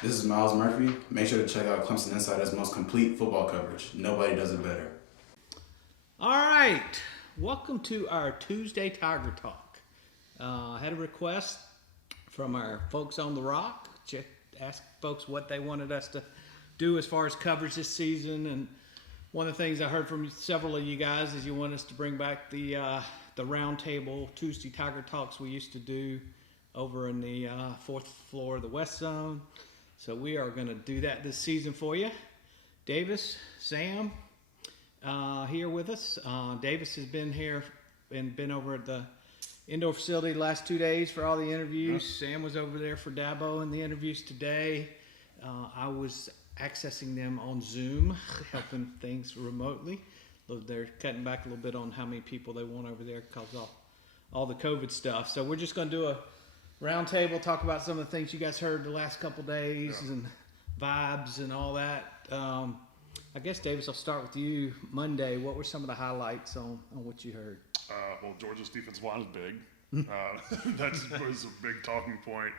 This is Miles Murphy. Make sure to check out Clemson Insider's most complete football coverage. Nobody does it better. All right, welcome to our Tuesday Tiger Talk. I had a request from our folks on the Rock. Ask folks what they wanted us to do as far as coverage this season, and one of the things I heard from several of you guys is you want us to bring back the round table Tuesday Tiger Talks we used to do over in the fourth floor of the West Zone. So we are going to do that this season for you. Davis, Sam, here with us. Davis has been here and been over at the indoor facility the last 2 days for all the interviews. Sam was over there for Dabo and the interviews today. I was accessing them on Zoom, helping things remotely. They're cutting back a little bit on how many people they want over there because of all the COVID stuff. So we're just going to do a round table, talk about some of the things you guys heard the last couple days and vibes and all that. I guess, Davis, I'll start with you. Monday, what were some of the highlights on what you heard? Well, Georgia's defensive line is big. That was a big talking point.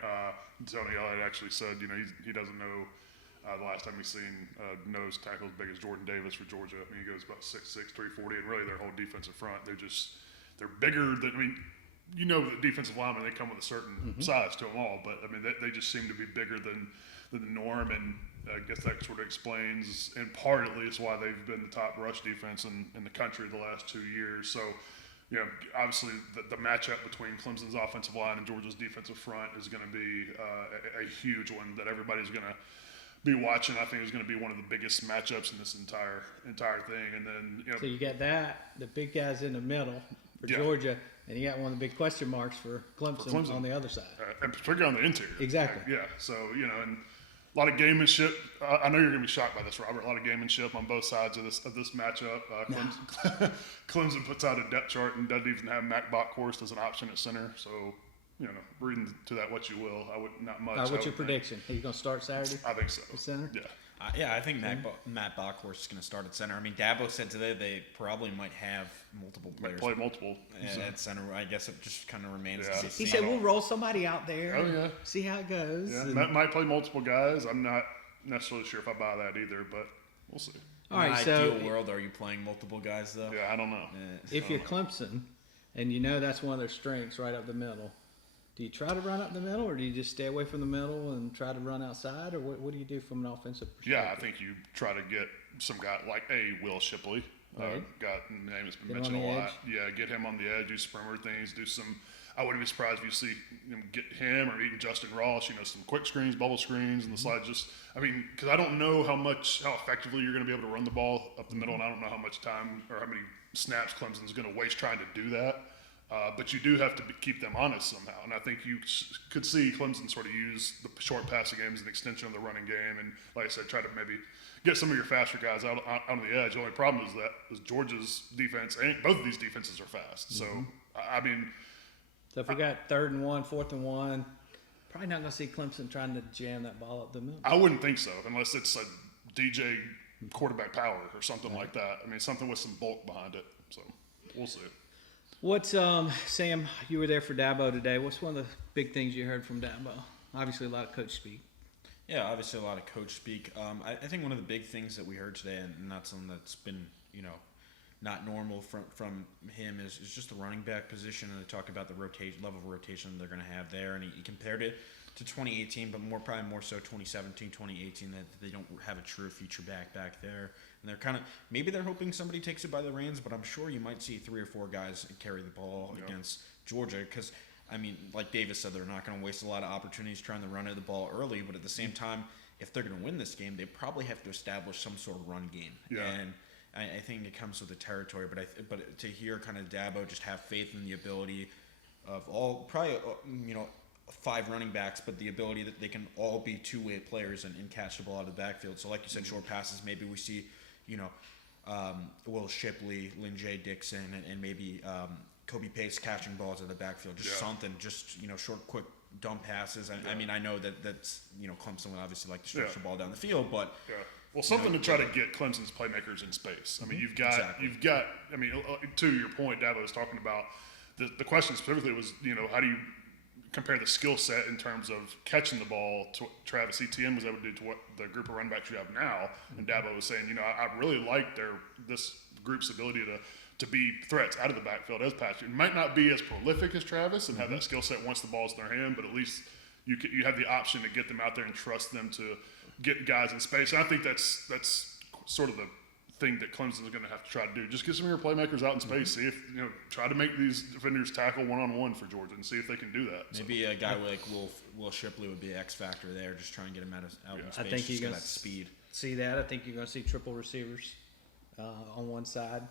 Tony Elliott actually said, he doesn't know the last time he's seen nose tackle as big as Jordan Davis for Georgia. I mean, he goes about 6'6", 340, and really their whole defensive front, they're bigger than, the defensive linemen, they come with a certain size to them all, but they just seem to be bigger than the norm, and I guess that sort of explains, in part at least, why they've been the top rush defense in the country the last 2 years. So, obviously the matchup between Clemson's offensive line and Georgia's defensive front is going to be a huge one that everybody's going to be watching. I think it's going to be one of the biggest matchups in this entire thing. And then, So you got the big guys in the middle for Georgia, and you got one of the big question marks for Clemson on the other side. And particularly on the interior. Exactly. Yeah. So, and a lot of gamemanship. I know you're going to be shocked by this, Robert. A lot of gamemanship on both sides of this matchup. Clemson puts out a depth chart and doesn't even have Mac Bockhorst as an option at center. So, reading to that what you will. I would not much. What's your prediction? He's going to start Saturday? I think so. At center? Yeah. I think Matt Bockhorst is going to start at center. I mean, Dabo said today they probably might have multiple players. Play multiple. At center. I guess it just kind of remains to be He seen. said we'll roll somebody out there. Oh, yeah. See how it goes. Yeah, Matt might play multiple guys. I'm not necessarily sure if I buy that either, but we'll see. All right, In so an ideal world, are you playing multiple guys, though? Yeah, I don't know. if you're Clemson and that's one of their strengths right up the middle, do you try to run up the middle, or do you just stay away from the middle and try to run outside, or what do you do from an offensive perspective? Yeah, I think you try to get some guy like Will Shipley. Right. Name has been Get him mentioned on a the lot. edge. Yeah, get him on the edge, do some perimeter things, do some. I wouldn't be surprised if you see get him or even Justin Ross. Some quick screens, bubble screens, and the slide. Because I don't know how effectively you're going to be able to run the ball up the middle, and I don't know how much time or how many snaps Clemson's going to waste trying to do that. But you do have to keep them honest somehow. And I think you could see Clemson sort of use the short passing game as an extension of the running game. And like I said, try to maybe get some of your faster guys out on the edge. The only problem is Georgia's defense, and both of these defenses are fast. So, So if we got 3rd and 1, 4th and 1, probably not going to see Clemson trying to jam that ball up the middle. I wouldn't think so, unless it's a DJ quarterback power or something like that. Something with some bulk behind it. So we'll see. What's Sam? You were there for Dabo today. What's one of the big things you heard from Dabo? Obviously, a lot of coach speak. Yeah, obviously a lot of coach speak. I think one of the big things that we heard today, and not something that's been, not normal from him, is just the running back position. And they talked about the level of rotation they're going to have there, and he compared it to 2018, but probably more so 2017, 2018, that they don't have a true feature back there. And they're maybe they're hoping somebody takes it by the reins, but I'm sure you might see 3 or 4 guys carry the ball against Georgia because, like Davis said, they're not going to waste a lot of opportunities trying to run the ball early, but at the same time, if they're going to win this game, they probably have to establish some sort of run game. Yeah. And I think it comes with the territory, but to hear kind of Dabo just have faith in the ability of all, probably, 5 running backs, but the ability that they can all be two-way players and catch the ball out of the backfield. So like you said, short passes, maybe we see, Will Shipley, Lynn J. Dixon, and maybe Kobe Pace catching balls out of the backfield. Just something, short, quick dump passes. I know that's, Clemson would obviously like to stretch the ball down the field, but... Yeah. Well, something to try to get Clemson's playmakers in space. You've got. To your point, Dabo was talking about the question specifically was, how do you compare the skill set in terms of catching the ball to what Travis Etienne was able to do to what the group of running backs you have now. And Dabo was saying, I really like this group's ability to be threats out of the backfield as pass. It might not be as prolific as Travis and have that skill set once the ball's in their hand, but at least you have the option to get them out there and trust them to get guys in space. And I think that's sort of the thing that Clemson's going to have to try to do. Just get some of your playmakers out in space. See if try to make these defenders tackle one-on-one for Georgia and see if they can do that. Maybe a guy like Will Shipley would be an X factor there, just try and get him out in space. I think you're going to speed. See that. I think you're going to see triple receivers on one side.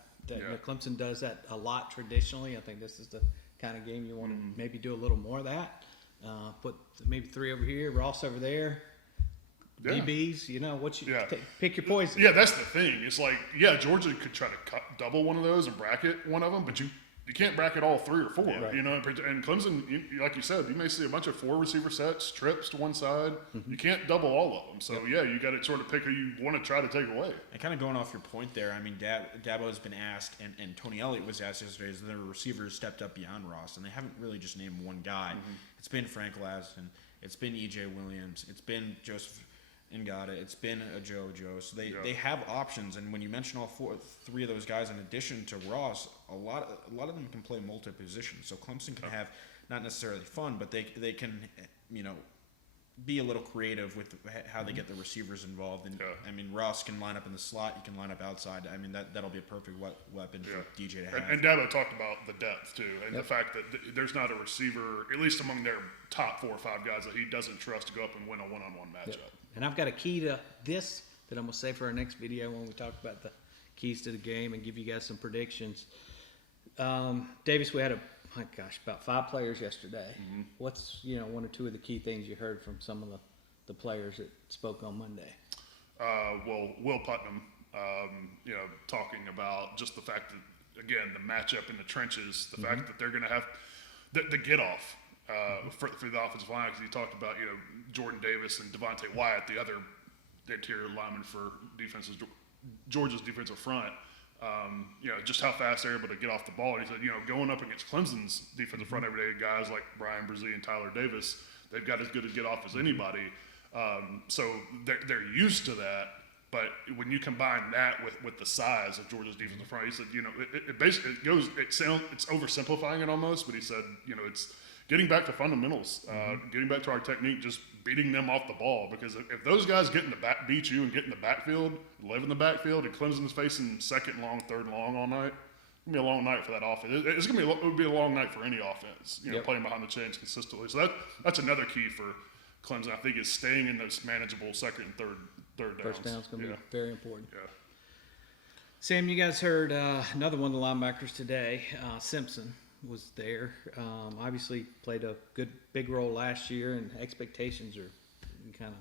Clemson does that a lot traditionally. I think this is the kind of game you want to maybe do a little more of that. Put maybe 3 over here, Ross over there. Yeah. DBs, pick your poison. Yeah, that's the thing. It's like, Georgia could try to double one of those and bracket one of them, but you can't bracket all 3 or 4. Right. And Clemson, like you said, you may see a bunch of 4 receiver sets, trips to one side. You can't double all of them. So you got to sort of pick who you want to try to take away. And kind of going off your point there, I mean, Dabo has been asked, and Tony Elliott was asked yesterday, is the receivers stepped up beyond Ross, and they haven't really just named one guy. It's been Frank Laston, it's been E.J. Williams, it's been Joseph Ngata, it's been a Joe. So they have options, and when you mention all 3 of those guys in addition to Ross, a lot of them can play multi-position. So Clemson can have not necessarily fun, but they can be a little creative with how they get the receivers involved. And I mean, Ross can line up in the slot, he can line up outside. I mean, that'll be a perfect weapon for DJ to have. And Dabo talked about the depth too, and the fact that there's not a receiver, at least among their top 4 or 5 guys, that he doesn't trust to go up and win a one-on-one matchup. And I've got a key to this that I'm going to say for our next video when we talk about the keys to the game and give you guys some predictions. Davis, we had about 5 players yesterday. What's 1 or 2 of the key things you heard from some of the players that spoke on Monday? Well, Will Putnam, talking about just the fact that, again, the matchup in the trenches, the fact that they're going to have the get off for the offensive line, because he talked about Jordan Davis and Devontae Wyatt, the other interior lineman for Georgia's defensive front. Just how fast they're able to get off the ball. And he said, going up against Clemson's defensive front every day, guys like Brian Brzee and Tyler Davis, they've got as good a get off as anybody. So they're used to that. But when you combine that with the size of Georgia's defensive front, he said, it basically it's oversimplifying it almost, but he said, it's getting back to fundamentals, getting back to our technique, just beating them off the ball. Because if those guys beat you and get in the backfield, live in the backfield, and Clemson's facing 2nd and long, 3rd and long all night, it's gonna be a long night for that offense. It would be a long night for any offense, playing behind the chains consistently. So that's another key for Clemson, I think, is staying in those manageable 2nd and third downs. First down's going to be very important. Yeah. Sam, you guys heard another one of the linebackers today, Simpson. Was there. Obviously played a good big role last year, and expectations are kind of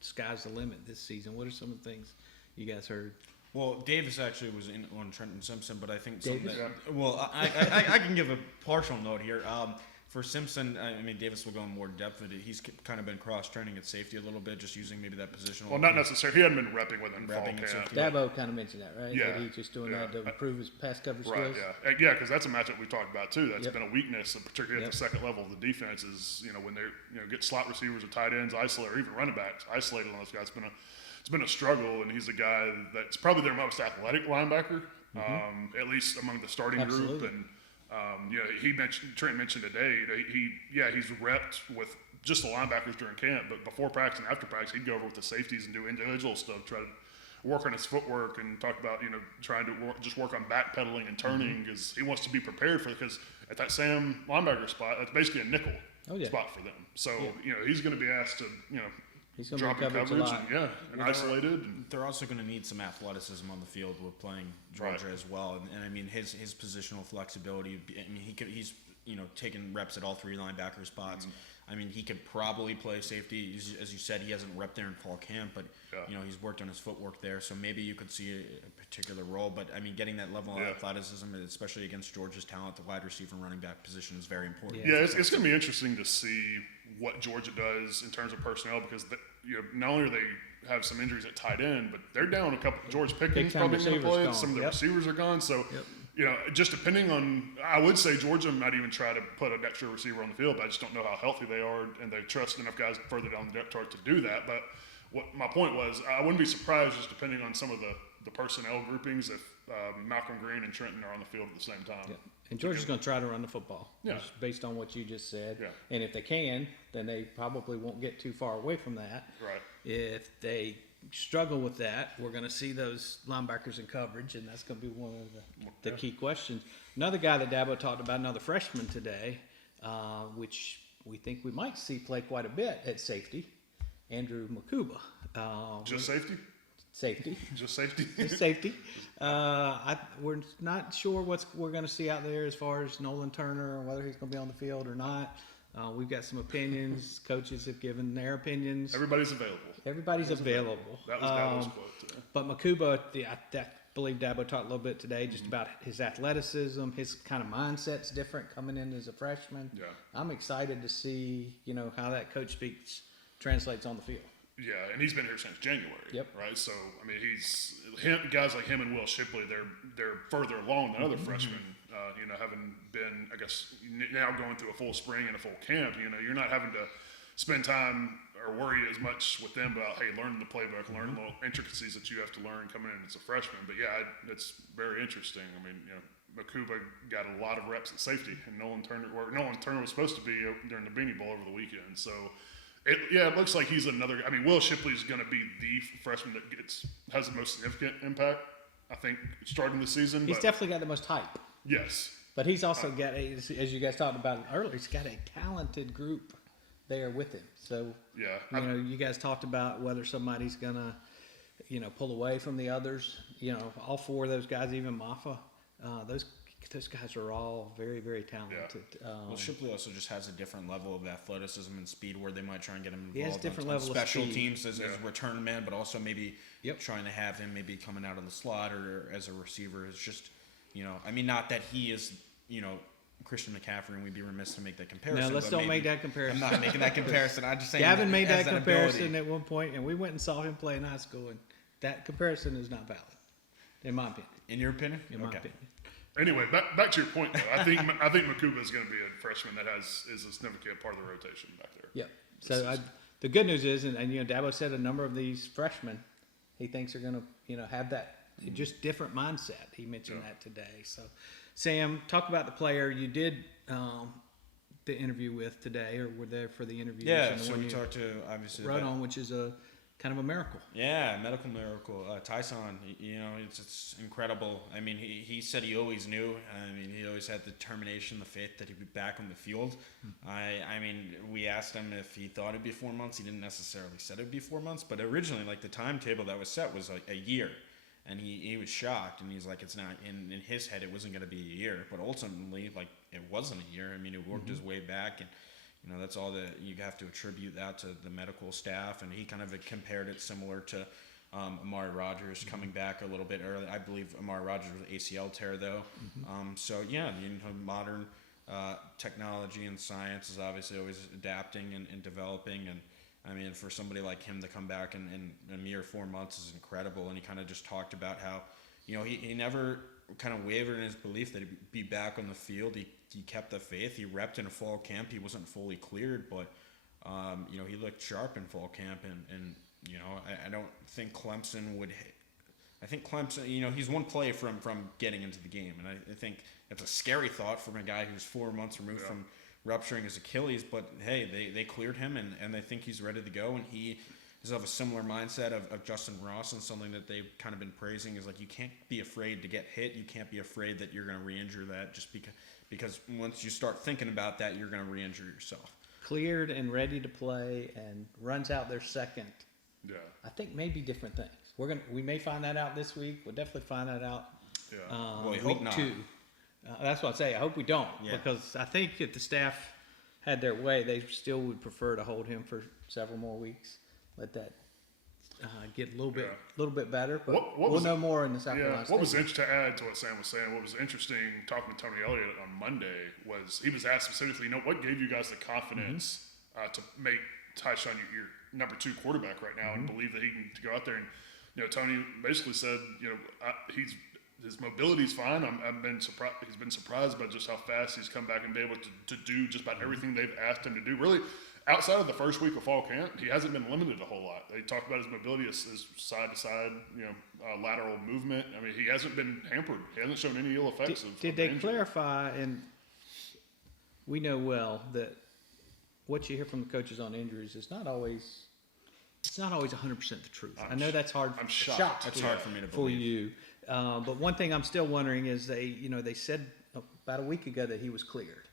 sky's the limit this season. What are some of the things you guys heard? Well, Davis actually was in on Trenton Simpson, but I think Davis? I can give a partial note here. For Simpson, I mean, Davis will go in more depth with it. He's kind of been cross-training at safety a little bit, just using maybe that positional. Well, not necessarily. He hadn't been repping with him fall camp. Dabo kind of mentioned that, right? Yeah. That he's just doing that to improve his pass coverage Right, skills. yeah, because that's a matchup we talked about too. That's been a weakness, particularly at the 2nd level of the defense. Is when they get slot receivers or tight ends, isolate, or even running backs isolated on those guys. It's been a struggle, and he's a guy that's probably their most athletic linebacker, at least among the starting group. And Trent mentioned today, he's repped with just the linebackers during camp, but before practice and after practice, he'd go over with the safeties and do individual stuff, try to work on his footwork, and talk about trying to work on backpedaling and turning, because he wants to be prepared for it. Because at that Sam linebacker spot, that's basically a nickel spot for them. So he's going to be asked to He's going drop to in coverage and isolated. They're also going to need some athleticism on the field with playing Georgia as well. And I mean, his positional flexibility. I mean, he's taking reps at all 3 linebacker spots. I mean, he could probably play safety. As you said, he hasn't repped there in fall camp, but he's worked on his footwork there. So maybe you could see a particular role. But I mean, getting that level of athleticism, especially against Georgia's talent, the wide receiver and running back position is very important. Yeah, it's going to be interesting to see what Georgia does in terms of personnel, because not only are they have some injuries at tight end, but they're down a couple. George Pickens probably going to play. Some of the receivers are gone. So just depending on, I would say Georgia might even try to put an extra receiver on the field, but I just don't know how healthy they are, and they trust enough guys further down the depth chart to do that. But what my point was, I wouldn't be surprised just depending on some of the personnel groupings if Malcolm Green and Trenton are on the field at the same time. Yeah. And Georgia's going to try to run the football, Yeah. just based on what you just said. Yeah. And if they can, then they probably won't get too far away from that. Right. If they struggle with that, we're going to see those linebackers in coverage, and that's going to be one of the key questions. Another guy that Dabo talked about, another freshman today, which we think we might see play quite a bit at safety, Andrew Makuba. Just safety? Safety. Just safety? Just safety. We're not sure what we're going to see out there as far as Nolan Turner, or whether he's going to be on the field or not. We've got some opinions. Coaches have given their opinions. Everybody's available. Everybody's available. That was Dabo's quote. Too. But Makuba, I believe Dabo talked a little bit today just about his athleticism, his kind of mindset's different coming in as a freshman. Yeah. I'm excited to see, how that coach speaks translates on the field. Yeah, and he's been here since January. Yep. Right. So I mean, guys like him and Will Shipley. They're further along than other freshmen. Having been, I guess, now going through a full spring and a full camp. You're not having to spend time or worry as much with them about learning the playbook, learning little intricacies that you have to learn coming in as a freshman. But yeah, it's very interesting. I mean, Makuba got a lot of reps at safety, and Nolan Turner was supposed to be during the Beanie Bowl over the weekend. So. It looks like he's another. I mean, Will Shipley's going to be the freshman that has the most significant impact, I think, starting the season. He's definitely got the most hype. Yes. But he's also got, as you guys talked about earlier, he's got a talented group there with him. So, yeah, you guys talked about whether somebody's going to, pull away from the others. All four of those guys, even Maffa, those guys are all very, very talented. Yeah. Well, Shipley also just has a different level of athleticism and speed where they might try and get him involved He has different on level of special speed. teams as a return man, but also maybe Yep. trying to have him maybe coming out of the slot or as a receiver. It's just, not that he is, Christian McCaffrey, and we'd be remiss to make that comparison. No, let's but don't make maybe- that comparison. I'm not making that comparison. I'm just saying Gavin made has that an comparison ability. at one point, and we went and saw him play in high school, and that comparison is not valid, in my opinion. In your opinion? In my Okay. opinion. Anyway, back to your point though. I think Makuba is going to be a freshman that is a significant part of the rotation back there. Yep. So the good news is, and Dabo said a number of these freshmen, he thinks are going to, have that just different mindset. He mentioned that today. So, Sam, talk about the player you did the interview with today, or were there for the interview. Yeah, and the so one we you talked to, obviously, wrote on, which is a kind of a miracle. Yeah, medical miracle. Tyson, it's incredible. I mean, he said he always knew. I mean, he always had the determination, the faith that he'd be back on the field. I mean, we asked him if he thought it'd be 4 months. He didn't necessarily say it'd be 4 months, but originally, the timetable that was set was like a year. And he was shocked, and he's like, it's not, in his head, it wasn't going to be a year. But ultimately, it wasn't a year. I mean, he worked his way back, and that's all that you have to attribute that to the medical staff. And he kind of compared it similar to Amari Rogers coming back a little bit early. I believe Amari Rogers was ACL tear though. Modern technology and science is obviously always adapting and developing. And I mean, for somebody like him to come back in a mere 4 months is incredible. And he kind of just talked about how, he never kind of wavered in his belief that he'd be back on the field. He kept the faith. He repped in a fall camp. He wasn't fully cleared, but he looked sharp in fall camp. And I don't think Clemson would. I think Clemson. He's one play from getting into the game, and I think it's a scary thought from a guy who's 4 months removed from rupturing his Achilles. But hey, they cleared him, and they think he's ready to go, and he is of a similar mindset of Justin Ross, and something that they've kind of been praising is you can't be afraid to get hit. You can't be afraid that you're going to re-injure that just because once you start thinking about that, you're going to re-injure yourself. Cleared and ready to play, and runs out their second. Yeah. I think maybe different things. We may find that out this week. We'll definitely find that out. Yeah. Well, we Week hope not. 2. That's what I say. I hope we don't, Yeah. because I think if the staff had their way, they still would prefer to hold him for several more weeks. Let that get a little bit better. But What we'll was know more in the South Carolina What was State. interesting to add to what Sam was saying? What was interesting talking to Tony Elliott on Monday was he was asked specifically, what gave you guys the confidence to make Tyshawn your number 2 quarterback right now and believe that he can go out there and Tony basically said his mobility's fine. I've been surprised. He's been surprised by just how fast he's come back and been able to do just about everything they've asked him to do. Really, outside of the first week of fall camp, he hasn't been limited a whole lot. They talked about his mobility, his side to side, lateral movement. I mean, he hasn't been hampered. He hasn't shown any ill effects of. Did they clarify? And we know well that what you hear from the coaches on injuries is not always. It's not always 100% the truth. I know that's hard. I'm shocked. That's hard for me to for believe. you. But one thing I'm still wondering is they said about a week ago that he was cleared.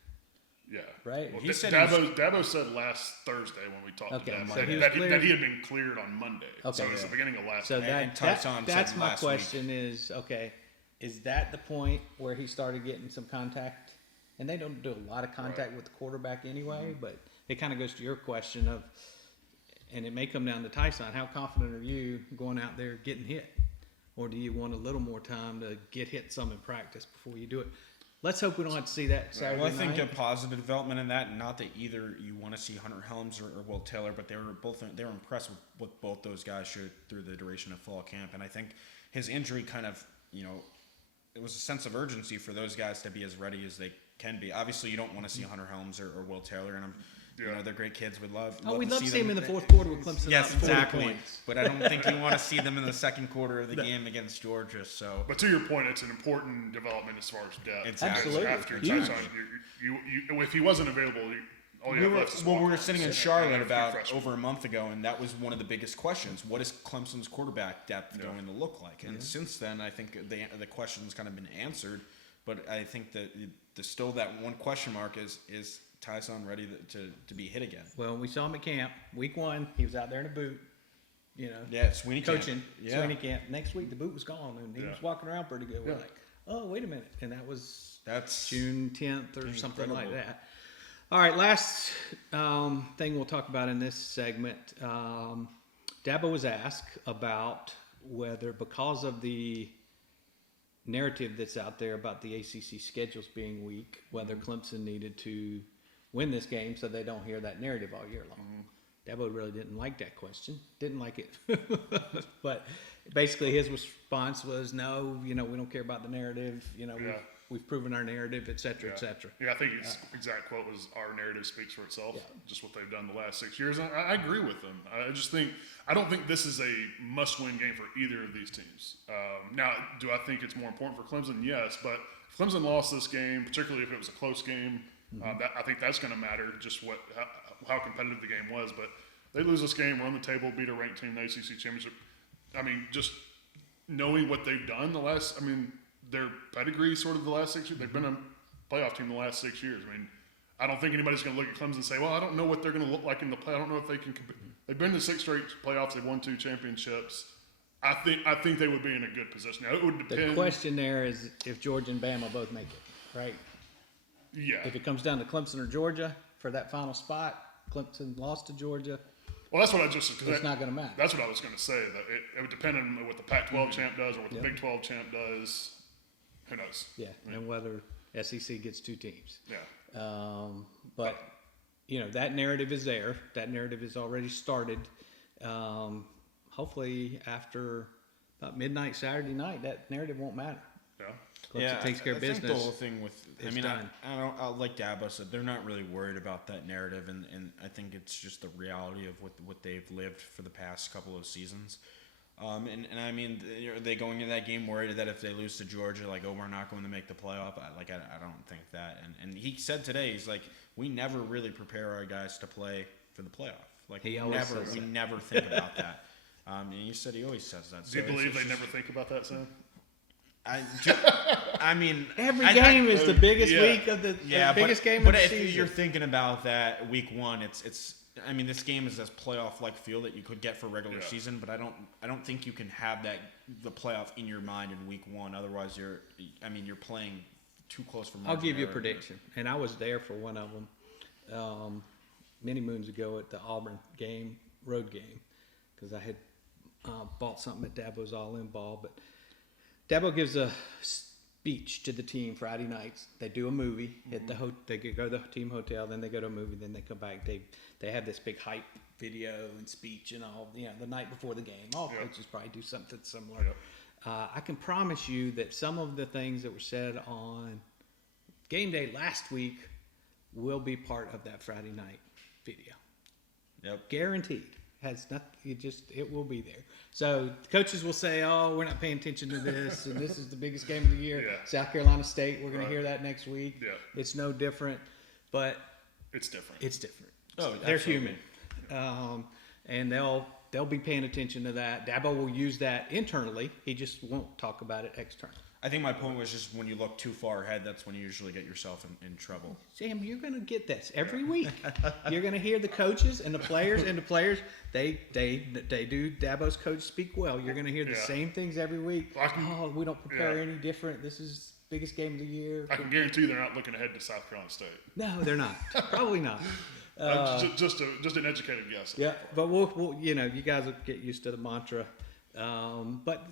Yeah. Right? Well, He said Dabo said last Thursday when we talked Okay, to so that, he was that cleared? he had been cleared on Monday. Okay. So it was the beginning of last So week. And Tyson that's said my last week. question is, okay, is that the point where he started getting some contact? And they don't do a lot of contact with the quarterback anyway, but it kind of goes to your question of, and it may come down to Tyson, how confident are you going out there getting hit? Or do you want a little more time to get hit some in practice before you do it? Let's hope we don't have to see that Saturday Well, I think night. a positive development in that, not that either you want to see Hunter Helms or Will Taylor, but they were impressed with what both those guys showed through the duration of fall camp. And I think his injury kind of, it was a sense of urgency for those guys to be as ready as they can be. Obviously, you don't want to see Hunter Helms or Will Taylor, and they're great kids. We'd love. We'd love to see them him in the fourth quarter with Clemson. Yes, up 40 exactly. points. But I don't think you want to see them in the second quarter of the game against Georgia. So, But to your point, it's an important development as far as depth. Exactly. Absolutely. After Huge. Tyson, if he wasn't available, all you have left is we walk-ons. were sitting in And Charlotte a few about freshmen. over a month ago, and that was one of the biggest questions. What is Clemson's quarterback depth going to look like? And since then, I think the question's kind of been answered. But I think that there's still that one question mark is Tyson ready to be hit again? Well, we saw him at camp. Week 1, he was out there in a boot, Yeah, Sweeney camp. coaching. Yeah. Sweeney camp. Next week, the boot was gone, and he was walking around pretty good. We're Yeah. like, oh, wait a minute. And that's That's June 10th or something like incredible. that. All right, last thing we'll talk about in this segment. Dabo was asked about whether, because of the narrative that's out there about the ACC schedules being weak, whether Clemson needed to win this game so they don't hear that narrative all year long. Dabo really didn't like that question. Didn't like it. But basically his response was, no, we don't care about the narrative. We've proven our narrative, et cetera, et cetera. Yeah, I think his exact quote was, "Our narrative speaks for itself." Yeah. Just what they've done the last 6 years. And I agree with them. I don't think this is a must-win game for either of these teams. Now, do I think it's more important for Clemson? Yes, but if Clemson lost this game, particularly if it was a close game, I think that's going to matter. Just how competitive the game was. But they lose this game, run the table, beat a ranked team in the ACC championship. I mean, just knowing what they've done their pedigree sort of the last 6 years. They've been a playoff team the last 6 years. I mean, I don't think anybody's going to look at Clemson and say, well, I don't know what they're going to look like in the play. I don't know if they can compete. They've been to 6 straight playoffs. They've won 2 championships. I think they would be in a good position. Now, it would depend. The question there is if Georgia and Bama both make it, right? Yeah. If it comes down to Clemson or Georgia for that final spot, Clemson lost to Georgia, Well, that's what I just. it's not going to matter. That's what I was going to say. That it would depend on what the Pac-12 champ does or what the Big 12 champ does. Who knows? Yeah, and whether SEC gets 2 teams. Yeah. But that narrative is there. That narrative is already started. Hopefully, after about midnight Saturday night, that narrative won't matter. Yeah. Clemson takes care of I think business. the whole thing with, is done. I like Dabo said, they're not really worried about that narrative, and I think it's just the reality of what they've lived for the past couple of seasons. And I mean, are they going into that game worried that if they lose to Georgia, like, we're not going to make the playoff? I don't think that. And he said today, he's like, we never really prepare our guys to play for the playoff. Like, He always says we that. never think about that. And you said he always says that. Do you So believe it's they just- never think about that, Sam? I mean, Every I- game is the biggest yeah. week of the biggest game but of the if season. you're thinking about that week 1, it's. I mean, this game is this playoff-like feel that you could get for regular season, but I don't think you can have the playoff in your mind in week 1. Otherwise, you're playing too close for. I'll give you a error. prediction, and I was there for one of them many moons ago at the Auburn game, road game, because I had bought something at Dabo's All-In Ball. But Dabo gives a speech to the team Friday nights. They do a movie at the they go to the team hotel, then they go to a movie, then they come back. They have this big hype video and speech and all, the night before the game. All coaches probably do something similar. I can promise you that some of the things that were said on game day last week will be part of that Friday night video. Yep. Guaranteed. Has nothing. It will be there. So coaches will say, "Oh, we're not paying attention to this, and this is the biggest game of the year." Yeah. South Carolina State. We're going Right. to hear that next week. Yeah. It's no different, but It's different. it's different. Oh, They're absolutely. human, and they'll be paying attention to that. Dabo will use that internally. He just won't talk about it externally. I think my point was just when you look too far ahead, that's when you usually get yourself in trouble. Sam, you're going to get this every week. You're going to hear the coaches and the players, they do Dabo's coach speak well. You're going to hear the Yeah. same things every week. I can- Oh, we don't prepare yeah. any different. This is biggest game of the year. I can guarantee they're not looking ahead to South Carolina State. No, they're not. Probably not. Just an educated guess. Yeah, but we'll you guys will get used to the mantra. But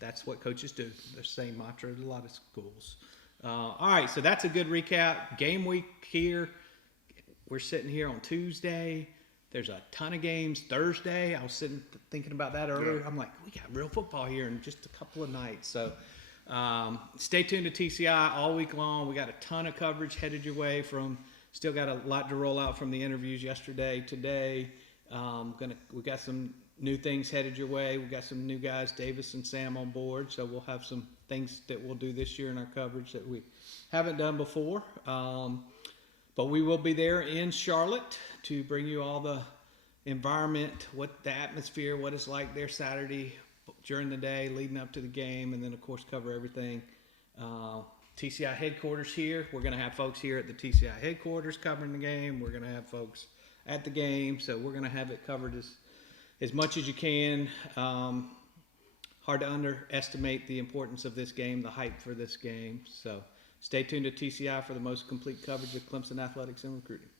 that's what coaches do. They're saying mantra at a lot of schools. All right, so that's a good recap. Game week here. We're sitting here on Tuesday. There's a ton of games Thursday. I was sitting thinking about that earlier. Yeah. I'm like, we got real football here in just a couple of nights. So stay tuned to TCI all week long. We got a ton of coverage headed your way still got a lot to roll out from the interviews yesterday, today. We got some new things headed your way. We got some new guys, Davis and Sam, on board. So we'll have some things that we'll do this year in our coverage that we haven't done before. But we will be there in Charlotte to bring you all the environment, what the atmosphere, what it's like there Saturday during the day leading up to the game, and then of course cover everything. TCI headquarters here. We're going to have folks here at the TCI headquarters covering the game. We're going to have folks at the game, so we're going to have it covered as much as you can. Hard to underestimate the importance of this game, the hype for this game. So stay tuned to TCI for the most complete coverage of Clemson athletics and recruiting.